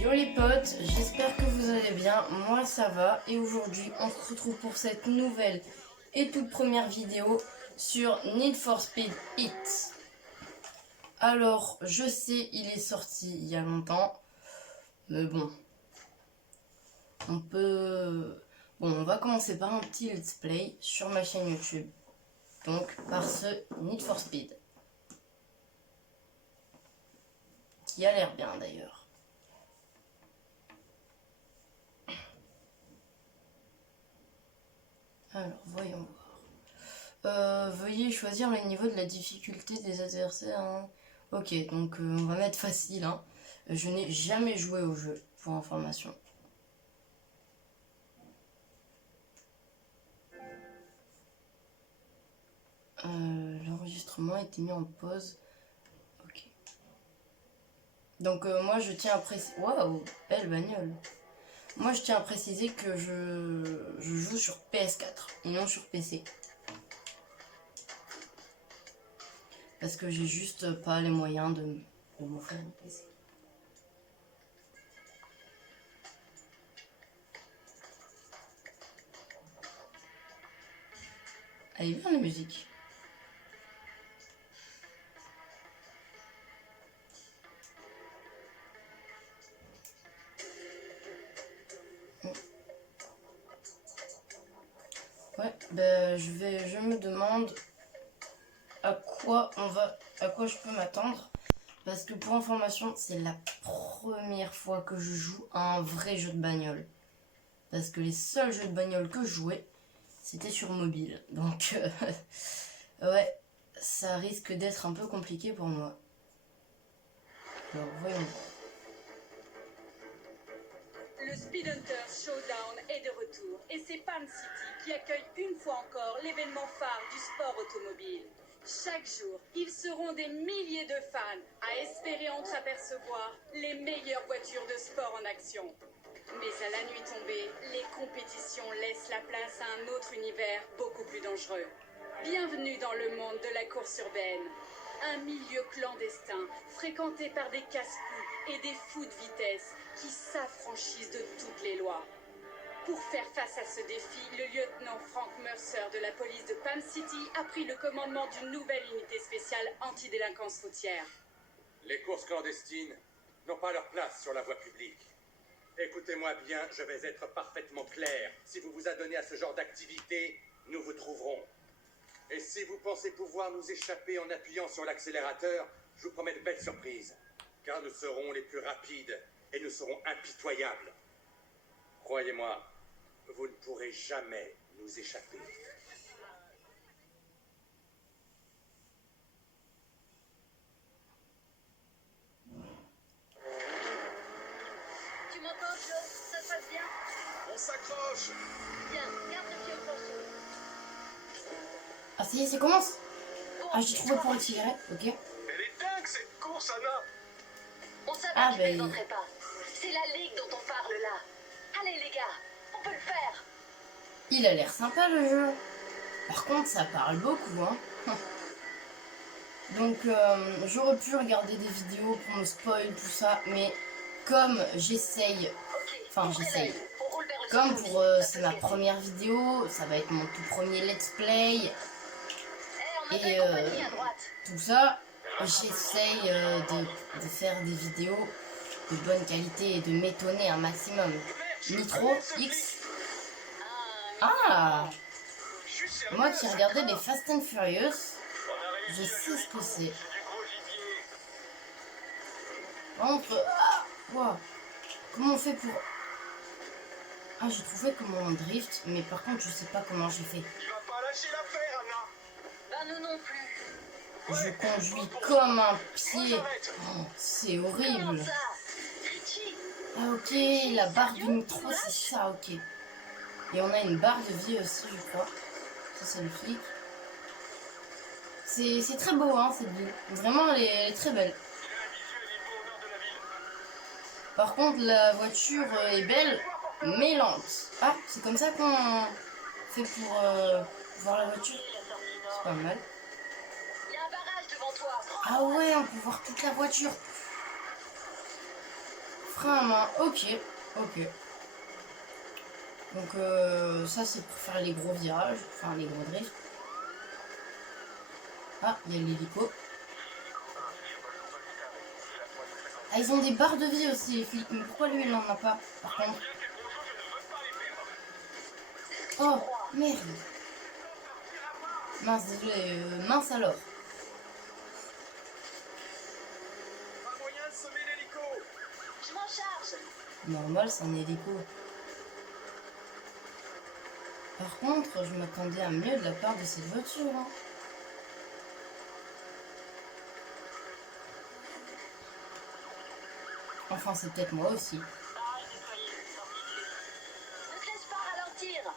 Yo les potes, j'espère que vous allez bien, moi ça va et aujourd'hui on se retrouve pour cette nouvelle et toute première vidéo sur Need for Speed Heat. Alors je sais il est sorti il y a longtemps, mais bon, on va commencer par un petit let's play sur ma chaîne YouTube, donc par ce Need for Speed, qui a l'air bien d'ailleurs. Alors, voyons voir. Veuillez choisir le niveau de la difficulté des adversaires. Hein. Ok, donc on va mettre facile. Hein. Je n'ai jamais joué au jeu, pour information. L'enregistrement a été mis en pause. Ok. Donc moi je tiens à préciser... Waouh, belle bagnole. Moi je tiens à préciser que je joue sur PS4 et non sur PC. Parce que j'ai juste pas les moyens de m'offrir un PC. Elle est bien la musique. Ouais, ben je me demande à quoi je peux m'attendre. Parce que pour information, c'est la première fois que je joue à un vrai jeu de bagnole. Parce que les seuls jeux de bagnole que je jouais, c'était sur mobile. Donc, ouais, ça risque d'être un peu compliqué pour moi. Alors, voyons. Le Speed Hunter Showdown est de retour et c'est Palm City qui accueille une fois encore l'événement phare du sport automobile. Chaque jour, ils seront des milliers de fans à espérer entreapercevoir les meilleures voitures de sport en action. Mais à la nuit tombée, les compétitions laissent la place à un autre univers beaucoup plus dangereux. Bienvenue dans le monde de la course urbaine. Un milieu clandestin, fréquenté par des casse-coups et des fous de vitesse qui s'affranchissent de toutes les lois. Pour faire face à ce défi, le lieutenant Frank Mercer de la police de Palm City a pris le commandement d'une nouvelle unité spéciale anti-délinquance routière. Les courses clandestines n'ont pas leur place sur la voie publique. Écoutez-moi bien, je vais être parfaitement clair. Si vous vous adonnez à ce genre d'activité, nous vous trouverons. Et si vous pensez pouvoir nous échapper en appuyant sur l'accélérateur, je vous promets de belles surprises. Car nous serons les plus rapides et nous serons impitoyables. Croyez-moi, vous ne pourrez jamais nous échapper. Tu m'entends, Joe? Ça se passe bien? On s'accroche! Bien, garde le pied au plancher. Ah, ça y est, ça commence. Ah, j'ai trouvé pour accélérer, ok. Elle est dingue cette course, Anna! On savait Ah, qu'ils plaisanteraient pas. C'est la ligue dont on parle là. Allez les gars, on peut le faire. Il a l'air sympa le jeu. Par contre, ça parle beaucoup, hein. Donc, j'aurais pu regarder des vidéos pour me spoil, tout ça, mais comme j'essaye, enfin j'essaye, comme pour c'est ma première vidéo, ça va être mon tout premier let's play, et tout ça, j'essaye de faire des vidéos de bonne qualité et de m'étonner un maximum. Nitro X. Ah, moi qui regardais les Fast and Furious, je sais ce que c'est. Par contre, wow. Comment on fait pour... Ah, j'ai trouvé comment on drift, mais par contre, je sais pas comment j'ai fait. Tu vas pas lâcher l'affaire, Anna! Ben nous non plus. Je conduis comme un pied. Oh, c'est horrible. Ah, ok, la barre du nitro, c'est ça, ok. Et on a une barre de vie aussi, je crois. Ça, c'est le flic. C'est très beau, hein, cette ville. Vraiment, elle est très belle. Par contre, la voiture est belle, mais lente. Ah, c'est comme ça qu'on fait pour voir la voiture. C'est pas mal. Il y a un barrage devant toi. Ah ouais, on peut voir toute la voiture. frein à main. Ok, ok. Donc ça c'est pour faire les gros virages, enfin les gros drifts. Ah, il y a l'hélico. Ah, ils ont des barres de vie aussi les flics, mais pourquoi lui il n'en a pas par contre? Oh, merde. Mince, désolé, mince alors. Pas moyen de semer l'hélico. Je m'en charge. Normal, c'est un hélico. Par contre, je m'attendais à mieux de la part de cette voiture. Hein. Enfin, c'est peut-être moi aussi. Ne te laisse pas ralentir.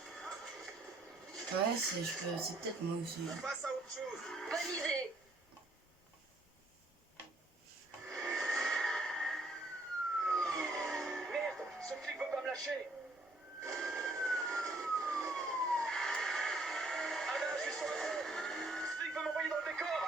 Ouais, c'est peut-être moi aussi. Hein. Passe à autre chose. Bonne idée. Merde, ce flic veut pas me lâcher. Anna, je suis sur le pont. Ce flic veut m'envoyer dans le décor.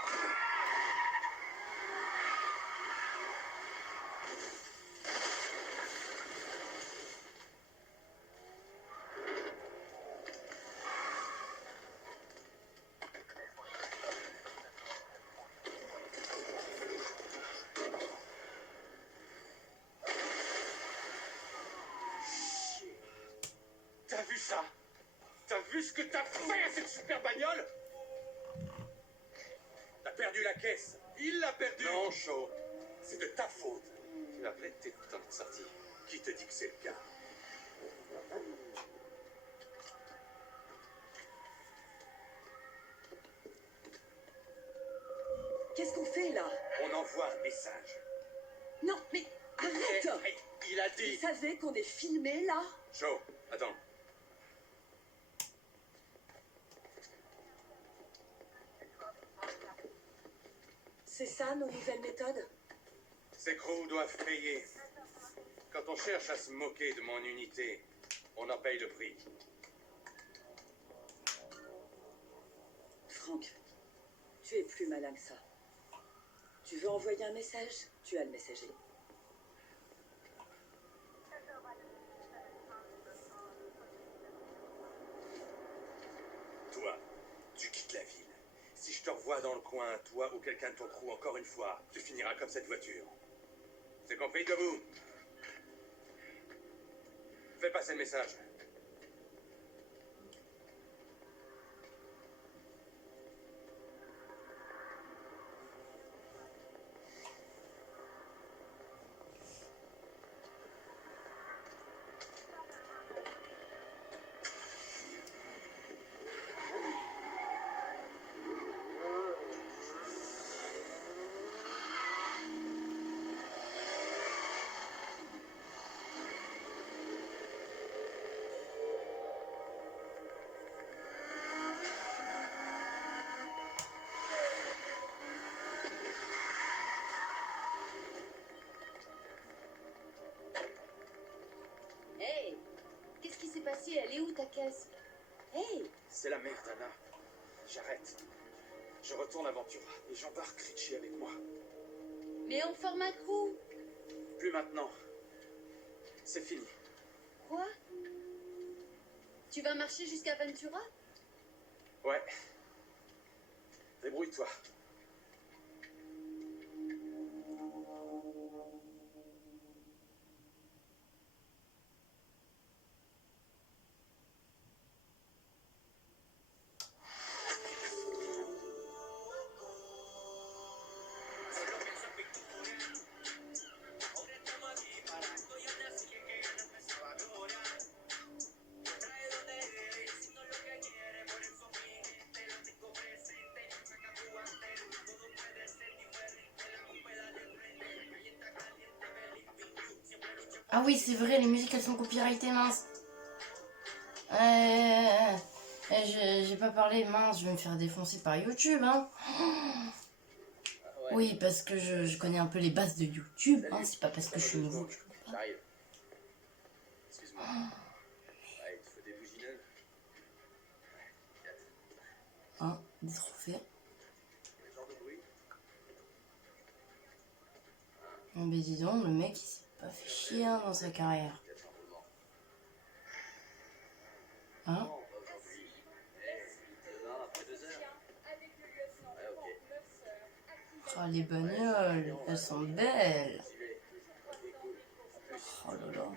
T'as vu ça? T'as vu ce que t'as fait à cette super bagnole? T'as perdu la caisse. Il l'a perdue. Non, Shaw. C'est de ta faute. Tu as arrêté de t'en être sorti. Qui te dit que c'est le cas? Qu'est-ce qu'on fait là? On envoie un message. Non, mais arrête. Hey, il a Vous dit... savez qu'on est filmé là? Shaw, attends. C'est ça nos nouvelles méthodes? Ces crews doivent payer. Quand on cherche à se moquer de mon unité, on en paye le prix. Franck, tu es plus malin que ça. Tu veux envoyer un message? Tu as le messager. Toi, tu quittes la ville. Si je te revois dans le coin, toi ou quelqu'un de ton crew encore une fois, tu finiras comme cette voiture. C'est compris, debout? Fais passer le message. Hey, qu'est-ce qui s'est passé? Elle est où ta caisse? Hey, C'est la merde, Anna. J'arrête. Je retourne à Ventura et j'embarque Richie avec moi. mais on forme un crew. Plus maintenant. C'est fini. Quoi? Tu vas marcher jusqu'à Ventura? Ouais. Débrouille-toi. Ah oui, c'est vrai, les musiques elles sont copyrightées, mince. J'ai pas parlé, mince, je vais me faire défoncer par YouTube, hein. Oui, parce que je connais un peu les bases de YouTube, hein, c'est pas parce que je suis nouveau que je connais pas. J'arrive. Excuse-moi. Ouais, il te faut des bougies neuves. Hein, des trophées. Quel genre de bruit? Oh, mais dis donc, le mec il sait pas fait chier hein, dans sa carrière. Hein? Oh, les bagnoles, elles sont belles. Oh là là.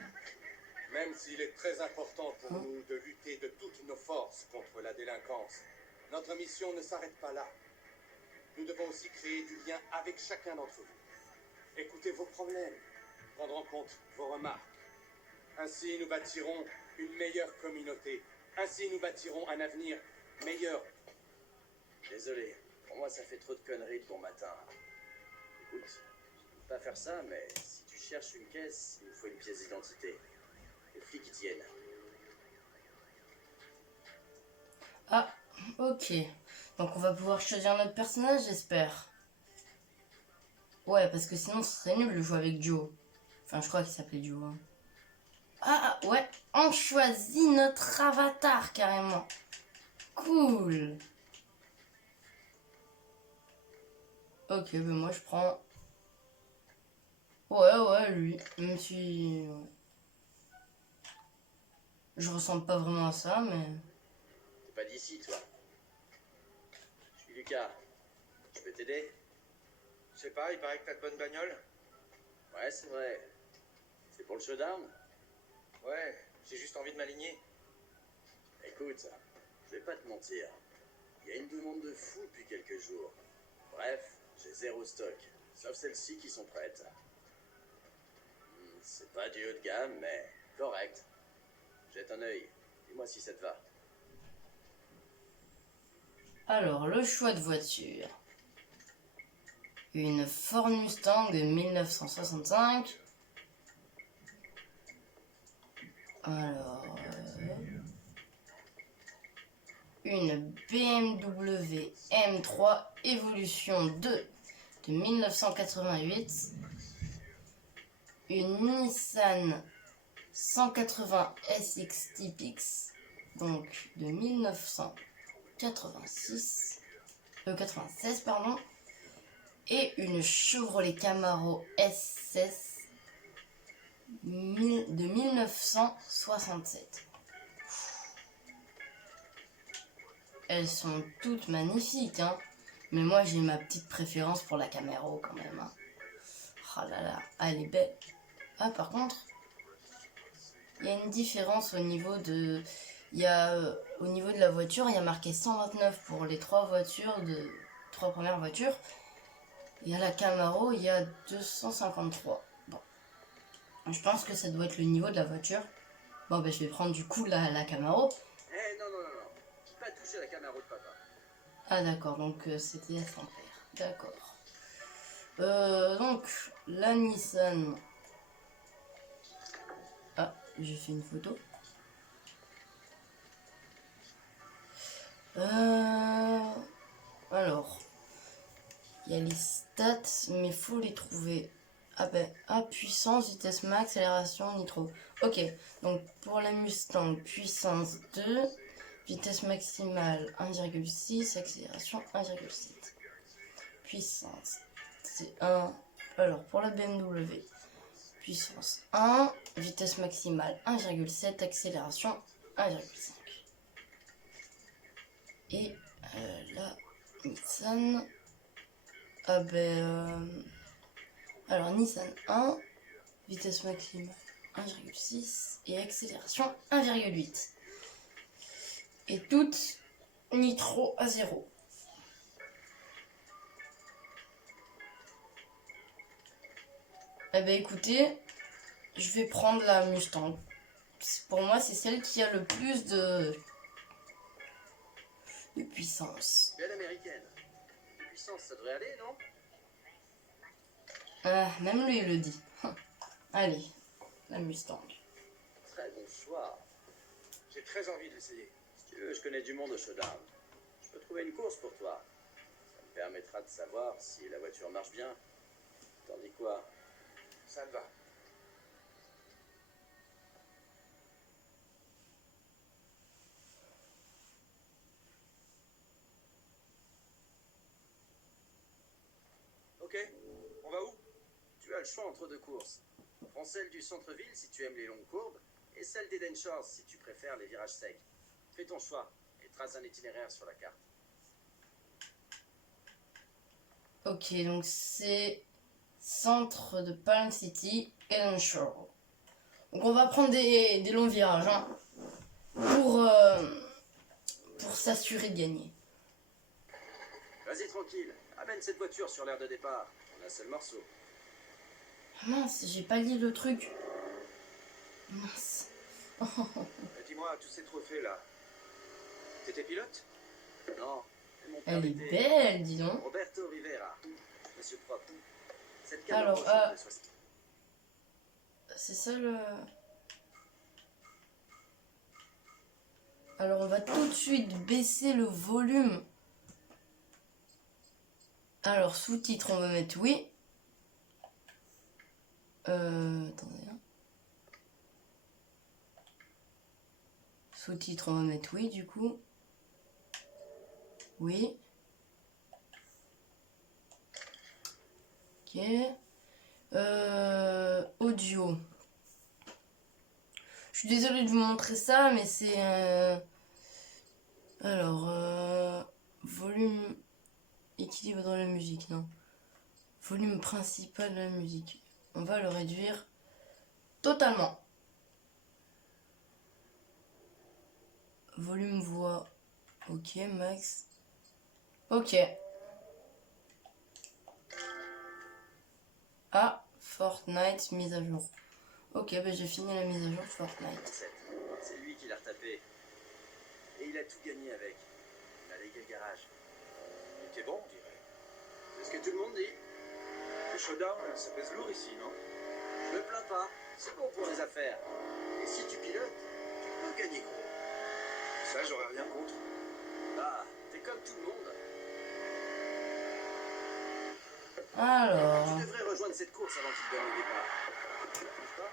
Même s'il est très important pour nous de lutter de toutes nos forces contre la délinquance, notre mission ne s'arrête pas là. Nous devons aussi créer du lien avec chacun d'entre vous. Écoutez vos problèmes, prendre en compte vos remarques. Ainsi, nous bâtirons une meilleure communauté. Ainsi, nous bâtirons un avenir meilleur. Désolé, pour moi ça fait trop de conneries de bon matin. Écoute, je ne peux pas faire ça, mais si tu cherches une caisse, il me faut une pièce d'identité. Les flics y tiennent. Ah, ok. Donc on va pouvoir choisir notre personnage, j'espère. Ouais, parce que sinon ce serait nul de jouer avec Joe. Enfin, je crois qu'il s'appelait Joe. Hein. Ah, ouais, on choisit notre avatar carrément. Cool. Ok, ben moi je prends... Ouais, lui. Même si... ouais. Je ressemble pas vraiment à ça, mais... T'es pas d'ici, toi. Je suis Lucas. Je peux t'aider? Je sais pas, il paraît que t'as de bonnes bagnoles. Ouais, c'est vrai. C'est pour le showdown? Ouais, j'ai juste envie de m'aligner. Écoute, je vais pas te mentir. Il y a une demande de fou depuis quelques jours. Bref, j'ai zéro stock. Sauf celles-ci qui sont prêtes. C'est pas du haut de gamme, mais correct. Jette un œil. Dis-moi si ça te va. Alors, le choix de voiture. Une Ford Mustang de 1965. Alors... une BMW M3 Evolution 2 de 1988. Une Nissan 180 SX Type-X, donc de 96 pardon, et une Chevrolet Camaro SS de 1967. Elles sont toutes magnifiques, hein, mais moi j'ai ma petite préférence pour la Camaro quand même. Hein. Oh là là, elle est belle. Ah, par contre, il y a une différence au niveau de... au niveau de la voiture, il y a marqué 129 pour les trois premières voitures. Et à la Camaro, il y a 253. Bon. Je pense que ça doit être le niveau de la voiture. Bon, ben je vais prendre du coup la Camaro. Eh non. Pas toucher la Camaro de papa. Ah d'accord, donc c'était à son père. D'accord. Donc, la Nissan... Ah, j'ai fait une photo. Alors, il y a les stats, mais faut les trouver. Ah ben, puissance, vitesse max, accélération, nitro. Ok, donc pour la Mustang, puissance 2, vitesse maximale 1,6, accélération 1,7. Puissance, c'est 1. Alors, pour la BMW, puissance 1, vitesse maximale 1,7, accélération 1,5. Et la Nissan, alors Nissan 1, vitesse maximale 1,6 et accélération 1,8. Et toutes nitro à 0. Eh ben écoutez, je vais prendre la Mustang. Pour moi, c'est celle qui a le plus de puissance. Belle américaine. Puissance, ça devrait aller, non? Même lui, il le dit. Allez, la Mustang. Très bon choix. J'ai très envie de l'essayer. Si tu veux, je connais du monde au showdown. Je peux trouver une course pour toi. Ça me permettra de savoir si la voiture marche bien. T'en dis quoi? Ça me va. Ok, on va où? Tu as le le choix entre deux courses. Prends celle du centre-ville si tu aimes les longues courbes, et celle d'Eden Shores si tu préfères les virages secs. Fais ton choix et trace un itinéraire sur la carte. Ok, donc c'est centre de Palm City, Eden Shore. Donc on va prendre des longs virages hein, pour s'assurer de gagner. Vas-y tranquille, amène cette voiture sur l'aire de départ. On a un seul morceau. Ah mince, j'ai pas lu le truc. Mince. Dis-moi, tous ces trophées là. T'étais pilote? Non, c'est mon Elle est père belle, dis donc. Roberto Rivera, monsieur propre. Cette carte Alors, représente le 60. C'est ça le... Alors on va tout de suite baisser le volume. Alors sous-titres on va mettre oui. Attendez. Hein. Sous-titres on va mettre oui du coup. Oui. Ok. Audio. Je suis désolée de vous montrer ça, mais c'est... Alors, volume... Équilibre dans la musique, non. Volume principal de la musique. On va le réduire totalement. Volume voix. Ok, max. Ok. Ah, Fortnite, mise à jour. Ok, bah j'ai fini la mise à jour de Fortnite. C'est lui qui l'a retapé. Et il a tout gagné avec. Il a légué le garage. Il était bon, on dirait. C'est ce que tout le monde dit. Le showdown, ça pèse lourd ici, non? Je me plains pas. C'est bon pour les affaires. Et si tu pilotes, tu peux gagner gros. Ça, j'aurais rien contre. Bah, t'es comme tout le monde. Alors... Tu devrais rejoindre cette course avant qu'il donne le départ. Bouge pas.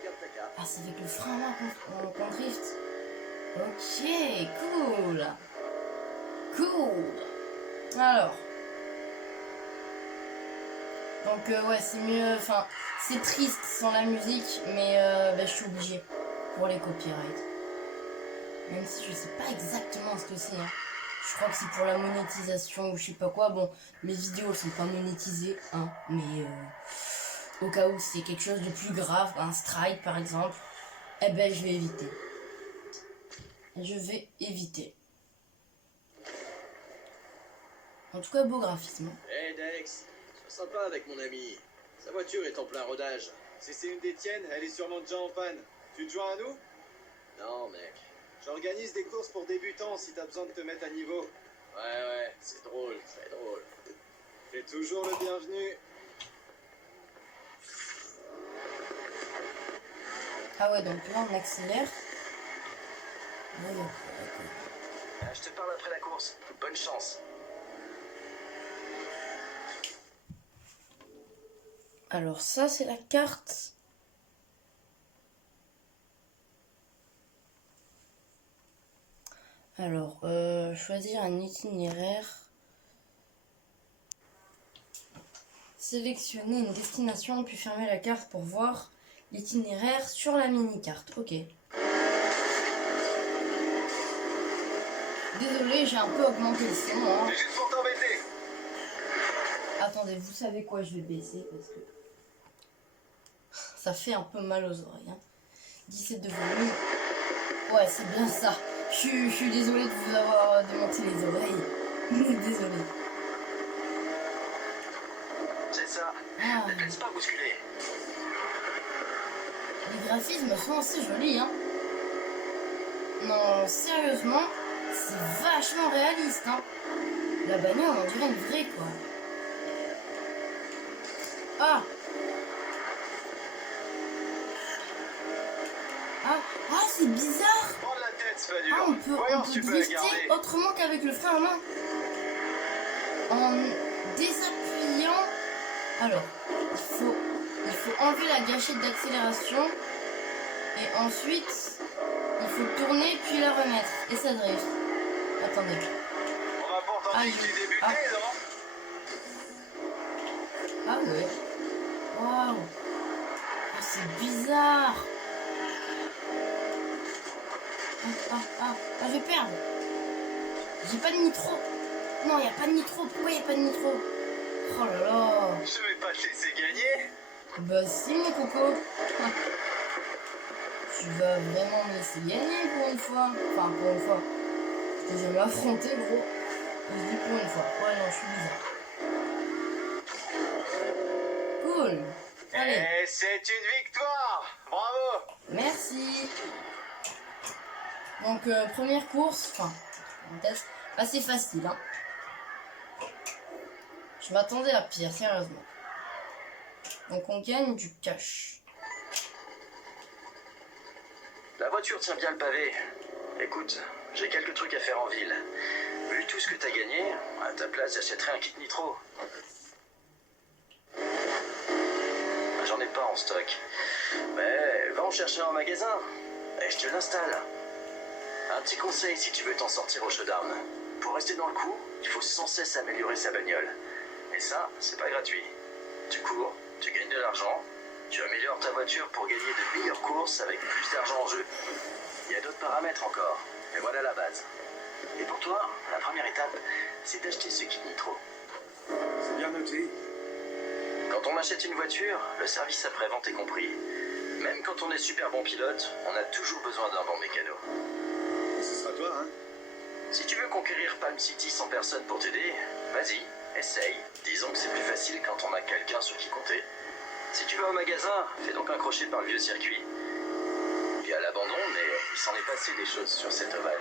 Regarde ta carte. Ah, c'est avec le frein à main qu'on drift. Ok, cool. Cool. Alors. Donc, ouais, c'est mieux. Enfin, c'est triste sans la musique, mais bah, je suis obligée pour les copyrights. Même si je sais pas exactement ce que c'est. Hein. Je crois que c'est pour la monétisation ou je sais pas quoi. Bon, mes vidéos sont pas monétisées, hein, mais au cas où c'est quelque chose de plus grave, un strike par exemple, eh ben je vais éviter. Je vais éviter. En tout cas, beau graphisme. Hey Dex, sois sympa avec mon ami. Sa voiture est en plein rodage. Si c'est une des tiennes, elle est sûrement déjà en panne. Tu te joins à nous? Non, mec. J'organise des courses pour débutants si t'as besoin de te mettre à niveau. Ouais, c'est drôle, très drôle. T'es toujours le bienvenu. Ah ouais, donc là on accélère. Voilà. Je te parle après la course. Bonne chance. Alors ça c'est la carte. Alors, choisir un itinéraire. Sélectionner une destination puis fermer la carte pour voir l'itinéraire sur la mini-carte. Ok. Désolé, j'ai un peu augmenté le son. Hein. C'est juste pour t'embêter. Attendez, vous savez quoi, je vais baisser parce que ça fait un peu mal aux oreilles. Hein. 17 de volume. Ouais, c'est bien ça. Je suis désolée de vous avoir démonté les oreilles. Désolée. C'est ça. Ah, Ne te laisse pas bousculer. les graphismes sont assez jolis. Hein. Non, sérieusement, c'est vachement réaliste. Hein. La bagnole, on dirait une vraie quoi. Ah! Ah, c'est bizarre! Prends la tête, c'est pas dur. Ah, on peut Voyons si tu peux la drifter garder. autrement qu'avec le frein à main. En désappuyant. Alors, il faut enlever la gâchette d'accélération. Et ensuite, il faut tourner puis la remettre. Et ça drift. Attendez. On va pourtant Aïe. dit que tu débutais, Ah. non? Ah ouais. Waouh. Oh, c'est bizarre. Je vais perdre. J'ai pas de nitro. Non, y a pas de nitro. Pourquoi y a pas de nitro? Oh là là. Je vais pas te laisser gagner. Bah si, mon coco. Tu vas vraiment me laisser gagner pour une fois. Enfin, pour une fois. Je vais m'affronter, gros. Je dis pour une fois. Ouais, non, je suis bizarre. Cool. Allez. Et c'est une victoire. Bravo. Merci. Donc, première course. Enfin, un test assez facile, hein. Je m'attendais à pire, sérieusement. Donc, on gagne du cash. La voiture tient bien le pavé. Écoute, j'ai quelques trucs à faire en ville. Vu tout ce que t'as gagné, à ta place, j'achèterai un kit nitro. J'en ai pas en stock. Mais va en chercher un en magasin. Et je te l'installe. Un petit conseil si tu veux t'en sortir au showdown. Pour rester dans le coup, il faut sans cesse améliorer sa bagnole. Et ça, c'est pas gratuit. Tu cours, tu gagnes de l'argent, tu améliores ta voiture pour gagner de meilleures courses avec plus d'argent en jeu. Il y a d'autres paramètres encore, mais voilà la base. Et pour toi, la première étape, c'est d'acheter ce kit nitro. C'est bien noté. Quand on achète une voiture, le service après-vente est compris. Même quand on est super bon pilote, on a toujours besoin d'un bon mécano. Et ce sera toi, hein? Si tu veux conquérir Palm City sans personne pour t'aider, vas-y, essaye. Disons que c'est plus facile quand on a quelqu'un sur qui compter. Si tu vas au magasin, fais donc un crochet par le vieux circuit. Il y a l'abandon, mais il s'en est passé des choses sur cette ovale.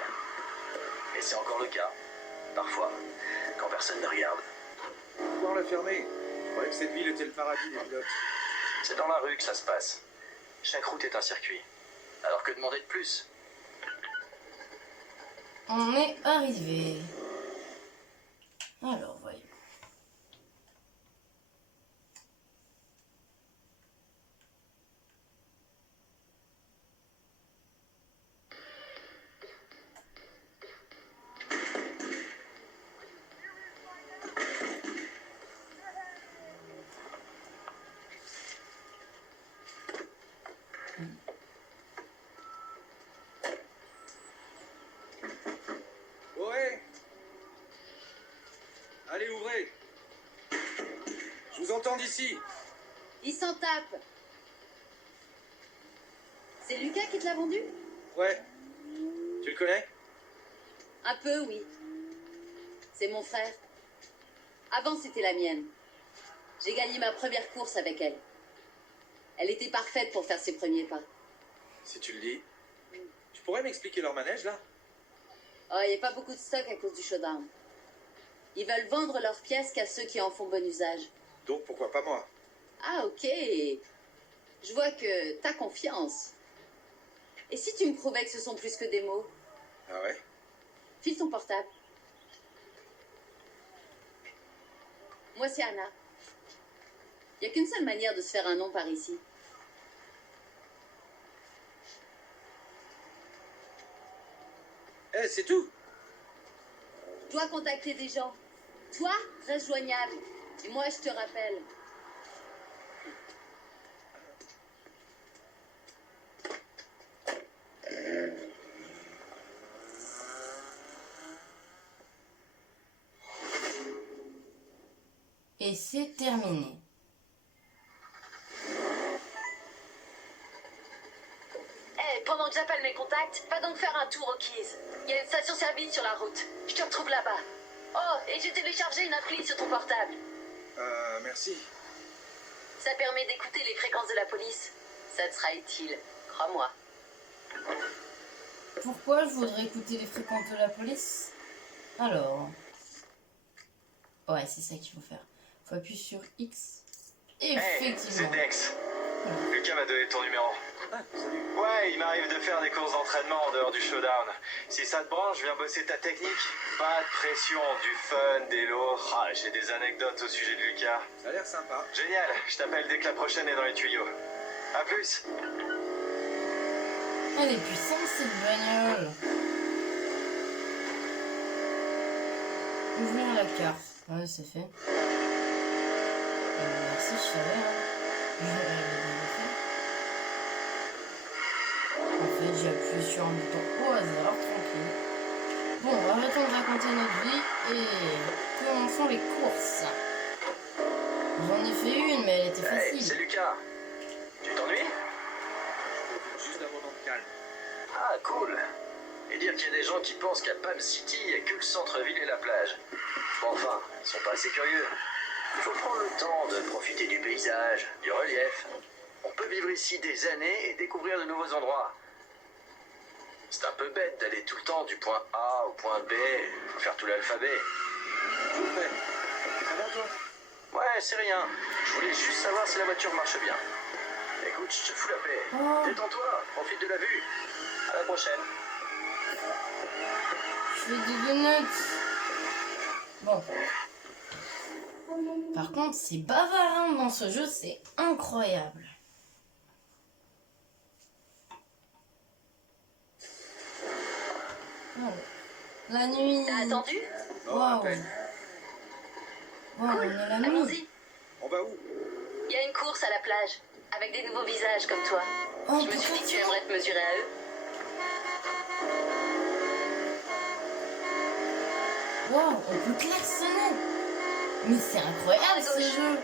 Et c'est encore le cas, parfois, quand personne ne regarde. Pouvoir la fermer. Je croyais que cette ville était le paradis des pilotes. C'est dans la rue que ça se passe. Chaque route est un circuit. Alors que demander de plus? On est arrivé. Alors, voyons. Ouais. Allez, ouvrez. Je vous entends d'ici. Il s'en tape. C'est Lucas qui te l'a vendu? Ouais. Tu le connais? Un peu, oui. C'est mon frère. Avant, c'était la mienne. J'ai gagné ma première course avec elle. Elle était parfaite pour faire ses premiers pas. Si tu le dis. Tu pourrais m'expliquer leur manège, là? Oh, il n'y a pas beaucoup de stock à cause du showdown. Ils veulent vendre leurs pièces qu'à ceux qui en font bon usage. Donc pourquoi pas moi? Ah, ok. Je vois que t'as confiance. Et si tu me prouvais que ce sont plus que des mots? Ah ouais? File ton portable. Moi, c'est Anna. Il n'y a qu'une seule manière de se faire un nom par ici. Eh, c'est tout? Je dois contacter des gens. Toi, reste joignable. Et moi, je te rappelle. Et c'est terminé. Pendant que j'appelle mes contacts, va donc faire un tour au Keys. Il y a une station-service sur la route. Je te retrouve là-bas. Oh, et j'ai téléchargé une appli sur ton portable. Merci. Ça permet d'écouter les fréquences de la police. Ça te sera utile, crois-moi. Pourquoi je voudrais écouter les fréquences de la police? Alors... Ouais, c'est ça qu'il faut faire. Faut appuyer sur X. Effectivement. C'est Dex. Lucas m'a donné ton numéro. Ah, salut. Ouais, il m'arrive de faire des courses d'entraînement en dehors du showdown. Si ça te branche, viens bosser ta technique. Pas de pression, du fun, des lots. Ah, j'ai des anecdotes au sujet de Lucas. Ça a l'air sympa. Génial, je t'appelle dès que la prochaine est dans les tuyaux. A plus. Elle est puissante cette bagnole. Ouvrir la carte. Ouais, c'est fait. Merci chérie. arrêtons de raconter notre vie et commençons les courses. J'en ai fait une, mais elle était Hey, c'est facile. Lucas. Tu t'ennuies? Juste un moment de calme. Ah, cool. Et dire qu'il y a des gens qui pensent qu'à Palm City, il n'y a que le centre-ville et la plage. Bon, enfin, ils sont pas assez curieux. Il faut prendre le temps de profiter du paysage, du relief. On peut vivre ici des années et découvrir de nouveaux endroits. C'est un peu bête d'aller tout le temps du point A au point B, faut faire tout l'alphabet. Parfait. Ça va, toi? Ouais, c'est rien. Je voulais juste savoir si la voiture marche bien. Écoute, je te fous la paix. Oh. Détends-toi, profite de la vue. À la prochaine. Je fais des donuts. Bon. Par contre, c'est bavard hein, dans ce jeu, c'est incroyable. Oh. La nuit. T'as attendu? Non, à Waouh. peine. Wow, on est la nuit. Allons-y. On va où? Il y a une course à la plage, avec des nouveaux visages comme toi. Oh, Je me suis dit que tu aimerais te mesurer à eux. Wow, on peut klaxonner. Mais c'est incroyable ce jeu.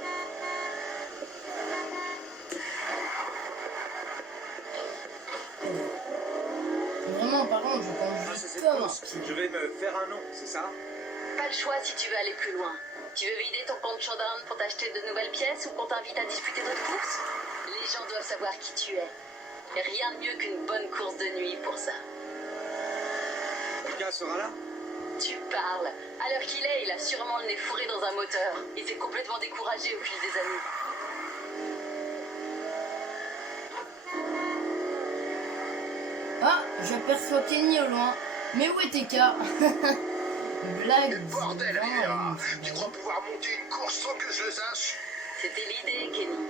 Vraiment, par contre, je Grâce à conduis cette comme un course, pied. je vais me faire un nom, c'est ça? Pas le choix si tu veux aller plus loin. Tu veux vider ton compte Showdown pour t'acheter de nouvelles pièces ou qu'on t'invite à disputer d'autres courses? Les gens doivent savoir qui tu es. Et rien de mieux qu'une bonne course de nuit pour ça. Lucas sera là? Tu parles. À l'heure qu'il est, il a sûrement le nez fourré dans un moteur. Il s'est complètement découragé au fil des années. Ah, j'aperçois Kenny au loin. Mais où est TK? Blague. Mais bordel, divin, Léa, une tu crois pouvoir monter une course sans que je le sache? C'était l'idée, Kenny.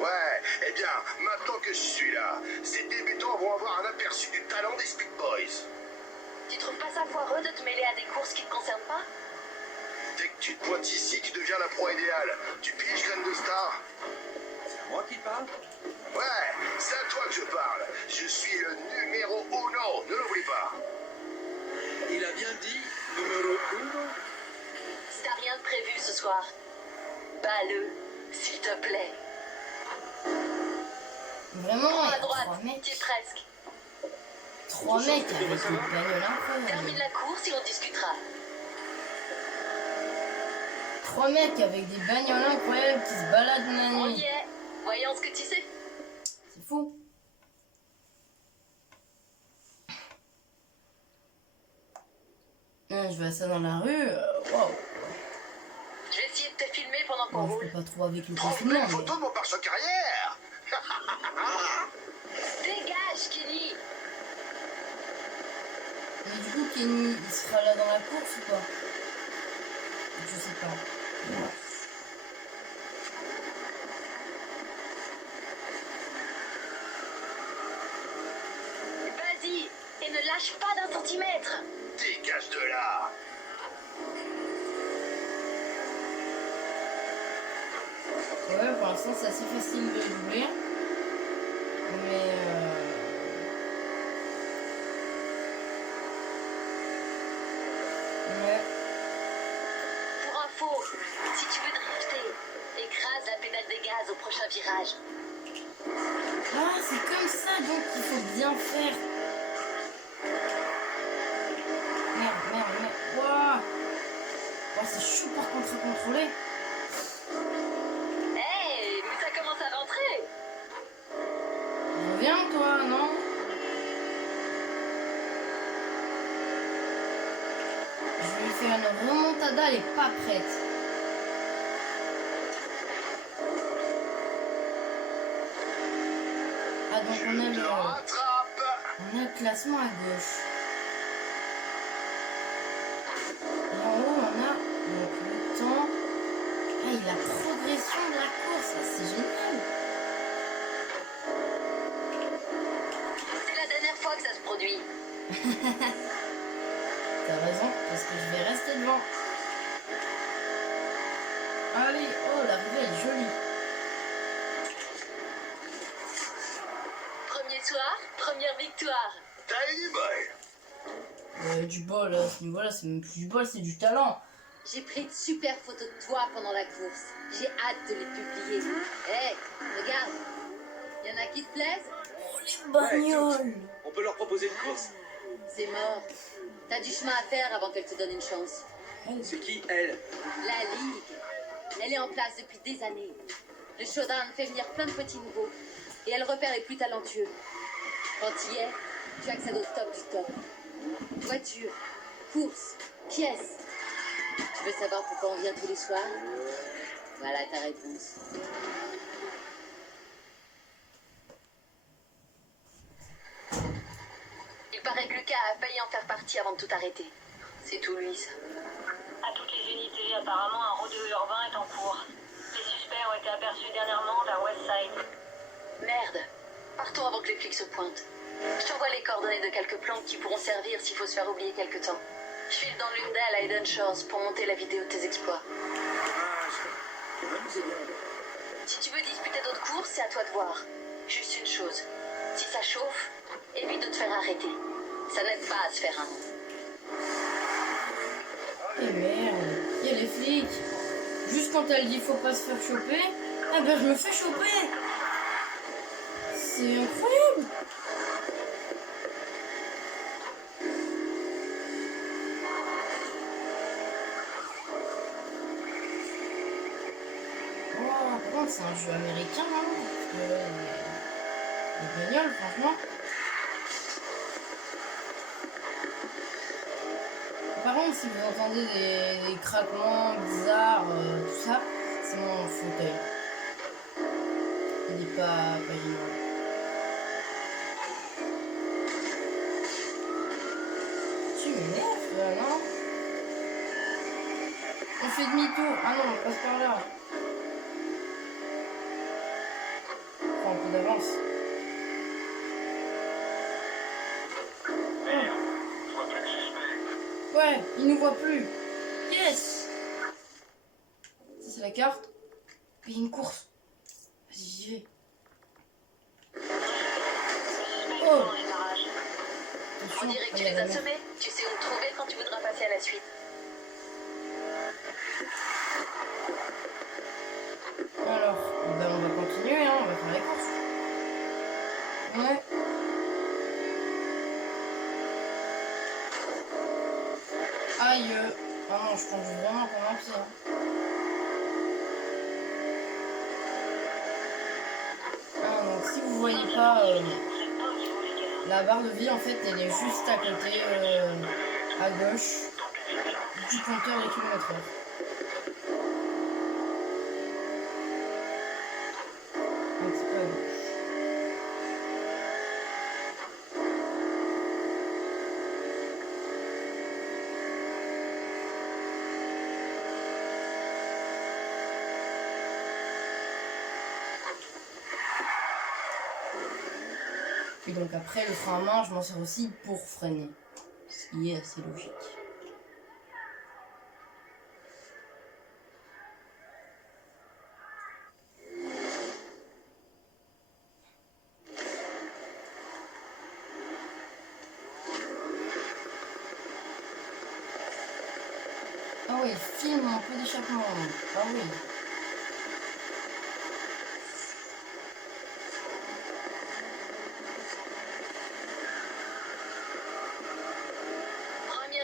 Ouais, eh bien, maintenant que je suis là, ces débutants vont avoir un aperçu du talent des Speed Boys. Tu trouves pas ça foireux de te mêler à des courses qui te concernent pas? Dès que tu te pointes ici, tu deviens la proie idéale. Tu piges, graine de star? C'est à moi qui parle? Ouais, c'est à toi que je parle. Je suis le numéro uno, ne l'oublie pas. Il a bien dit numéro 1. Si t'as rien de prévu ce soir, bats-le, s'il te plaît. Vraiment, Prends il y à a droite, trois mecs. t'y es presque. Trois mecs avec des bagnoles Termine incroyables. la course et on discutera. Trois mecs avec des bagnoles incroyables qui se baladent la On nuit. y est. Voyons ce que tu sais. C'est fou. Je vois ça dans la rue. Waouh. Je vais essayer de te filmer pendant qu'on Bon, je roule. peux pas trop avec le Prends-moi confinement. une photo de mon pare-choc arrière. Dégage, Kenny. Mais du coup, Kenny, il sera là dans la course ou pas? Je sais pas. Vas-y, et ne lâche pas d'un centimètre. Dégage de là. Ouais, pour l'instant, c'est assez facile de doubler. Mais ouais. Pour info, si tu veux drifter, écrase la pédale des gaz au prochain virage. Ah, c'est comme ça, donc il faut bien faire. Merde. Wouah. Oh, c'est chaud par contre à contrôler. Hey, mais ça commence à rentrer. Reviens, toi, non? Je vais faire une remontada, elle est pas prête. Ah, donc Je on a te le, rattrape. on a le classement à gauche. Et en haut, on a donc le temps. Ah, et la progression de la course, ça, c'est génial. C'est la dernière fois que ça se produit. T'as raison, parce que je vais rester devant. Allez, oh, l'arrivée est jolie. Premier soir, première victoire. T'as eu du bol. du bol à ce niveau-là, c'est même plus du bol, c'est du talent. J'ai pris de super photos de toi pendant la course. J'ai hâte de les publier. Hé, regarde. Y en a qui te plaisent? Les bagnoles. On peut leur proposer une course? C'est mort. T'as du chemin à faire avant qu'elle te donne une chance. C'est qui, elle? La Ligue. Elle est en place depuis des années. Le showdown fait venir plein de petits nouveaux. Et elle repère les plus talentueux. Quand tu y es, tu accèdes au top du top. Voiture, course, pièces. Tu veux savoir pourquoi on vient tous les soirs? Voilà ta réponse. Il paraît que Lucas a failli en faire partie avant de tout arrêter. C'est tout lui, ça. À toutes les unités, apparemment un rodéo urbain est en cours. Les suspects ont été aperçus dernièrement vers Westside. Merde. Partons avant que les flics se pointent. Je t'envoie les coordonnées de quelques planques qui pourront servir s'il faut se faire oublier quelque temps. Je file dans l'une d'elles à Eden Shores pour monter la vidéo de tes exploits. Si tu veux disputer d'autres courses, c'est à toi de voir. Juste une chose. Si ça chauffe, évite de te faire arrêter. Ça n'aide pas à se faire un nom. Et merde, il y a les flics. Juste quand elle dit faut pas se faire choper, eh ben je me fais choper. C'est incroyable. Oh, par contre, c'est un jeu américain, hein, parce que les bagnoles, franchement. Par contre, si vous entendez des craquements bizarres, tout ça, c'est mon fauteuil. Il n'est pas génial. Tu m'énerves, non? On fait demi-tour. Ah non, on passe par là. Prends un peu d'avance. Ouais, il nous voit plus. Yes. Ça c'est la carte. Il y a une course. Vas-y, j'y vais. Oh. On dirait que tu les as semés. Tu sais où me trouver quand tu voudras passer à la suite. Alors, ben on va continuer, hein, on va faire les courses. Ouais. Aïe. Ah non, je conduis vraiment comme un pied. Hein. Ah, donc si vous voyez pas la barre de vie, en fait, elle est juste à côté, à gauche, du compteur des kilomètres-heure. Un petit peu à gauche. Et donc après, le frein à main, je m'en sers aussi pour freiner. Ce qui est assez logique. Ah oui, filme un peu d'échappement. Ah oui.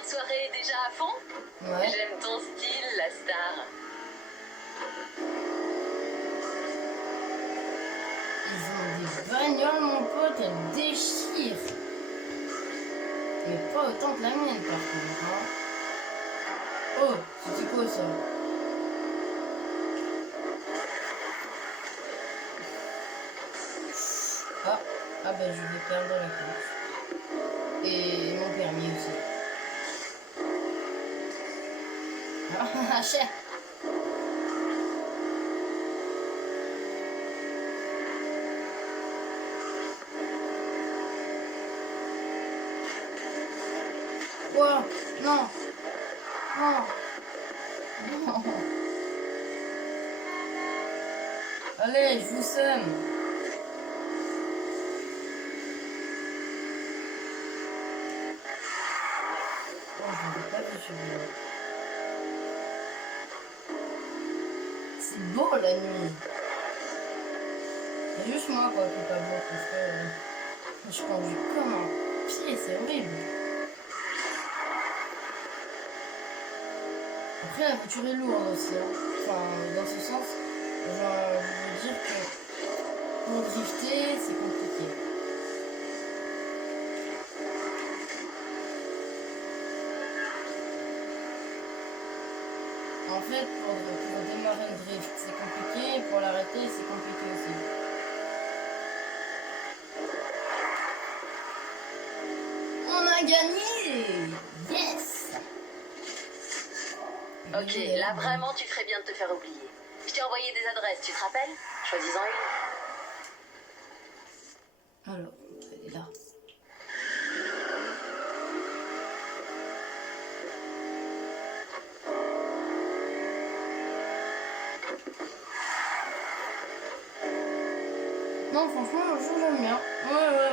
Soirée déjà à fond? Ouais. J'aime ton style, la star. Ils ont des bagnoles, mon pote, elles déchirent. Mais pas autant que la mienne, par contre. Hein. Oh, c'était quoi ça? Ah bah je vais perdre la course. Et mon permis aussi. Ah, cher. Quoi? Non. Non. Non. Allez, je vous sème. c'est beau la nuit. C'est juste moi quoi qui est pas beau parce que je conduis comme un pied, c'est horrible. Après la voiture est lourde aussi, hein. Enfin dans ce sens, je veux dire que pour drifter c'est compliqué. En fait, pour démarrer le drift, c'est compliqué, et pour l'arrêter, c'est compliqué aussi. On a gagné! Yes! Ok, là vraiment tu ferais bien de te faire oublier. Je t'ai envoyé des adresses, tu te rappelles? Choisis-en une. Alors, elle est là. Non, franchement, le jeu, j'aime bien. Ouais,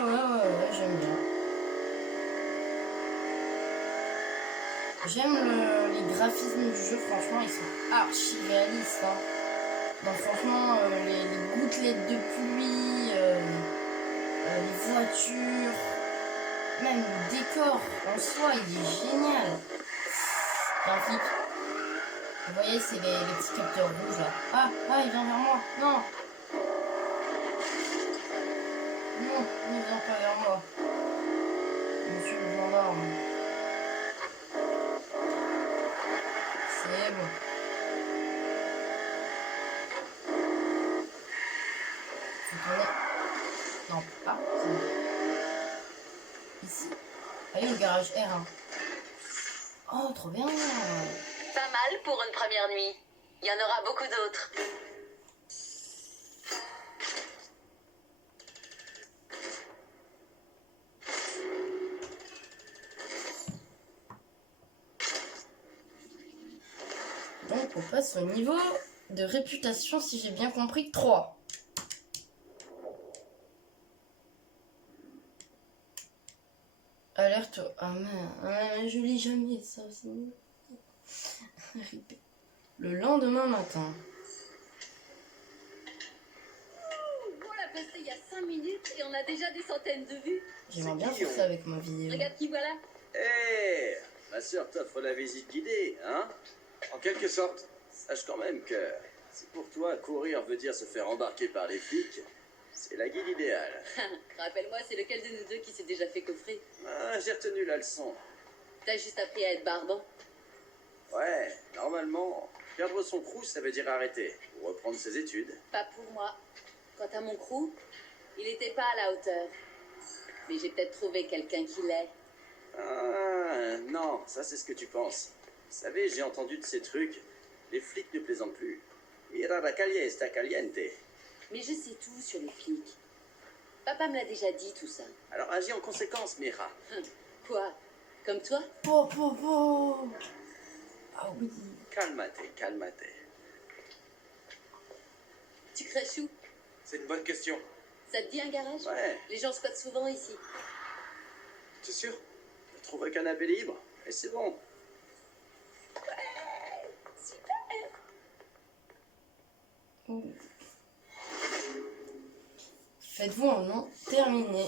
j'aime bien. J'aime les graphismes du jeu, franchement, ils sont archi réalistes. Hein. Donc, franchement, les gouttelettes de pluie, les voitures, même le décor en soi, il est génial. Il y a un flic. Vous voyez, c'est les petits capteurs rouges là. Ah, il vient vers moi. Non, ne viens pas vers moi. Monsieur le gendarme. C'est bon. Faut tourner. Non, pas. C'est bon. Ici. Allez, le garage R1. Oh, trop bien. Pas mal pour une première nuit. Il y en aura beaucoup d'autres. Donc on passe au niveau de réputation, si j'ai bien compris, 3. Alerte. Ah mais je lis jamais ça aussi. Le lendemain matin. On l'a posté il y a 5 minutes et on a déjà des centaines de vues. J'aimerais bien faire ça avec ma vidéo. Regarde qui voilà. Hé, ma soeur t'offre la visite guidée, hein? En quelque sorte. Sache quand même que si pour toi courir veut dire se faire embarquer par les flics, c'est la guide idéale. Rappelle-moi, c'est lequel de nous deux qui s'est déjà fait coffrer? Ah, j'ai retenu la leçon. T'as juste appris à être barbant. Ouais, normalement, perdre son crew, ça veut dire arrêter ou reprendre ses études. Pas pour moi. Quant à mon crew, il était pas à la hauteur. Mais j'ai peut-être trouvé quelqu'un qui l'est. Ah, non, ça c'est ce que tu penses. Vous savez, j'ai entendu de ces trucs. Les flics ne plaisantent plus. Mira la calle está caliente. Mais je sais tout sur les flics. Papa me l'a déjà dit tout ça. Alors agis en conséquence, Mira. Quoi? Comme toi? Ah oui. Calmate, calmate. Tu crèches où? C'est une bonne question. Ça te dit un garage? Ouais, Les gens squattent souvent ici. T'es sûr? je trouve un canapé libre et c'est bon. Faites-vous un nom terminé.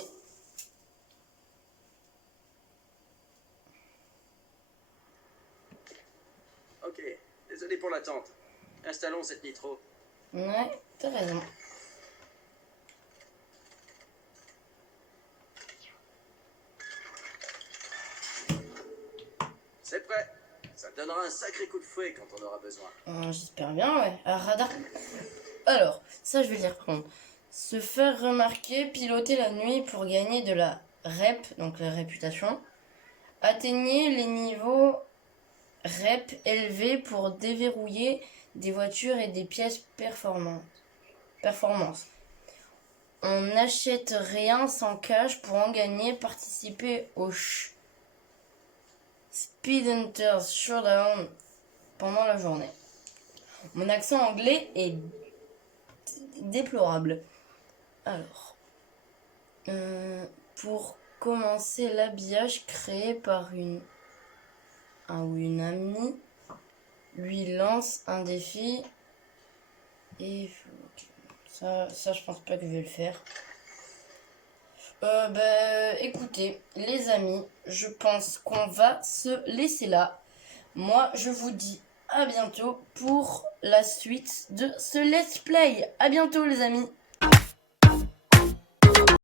Ok, désolé pour l'attente. Installons cette nitro. Ouais, t'as raison. C'est prêt. Ça te donnera un sacré coup de fouet quand on aura besoin. J'espère bien, ouais. Radar. Alors, ça je vais lire par contre. Se faire remarquer, piloter la nuit pour gagner de la rep, donc la réputation. Atteignez les niveaux rep élevés pour déverrouiller des voitures et des pièces performantes. On n'achète rien sans cash pour en gagner. Participer au Speed Hunters Showdown pendant la journée. Mon accent anglais est déplorable. Alors, pour commencer, l'habillage créé par un ou une amie lui lance un défi Et ok. Ça, je pense pas que je vais le faire. Écoutez, les amis, je pense qu'on va se laisser là. Moi, je vous dis à bientôt pour la suite de ce let's play. À bientôt, les amis.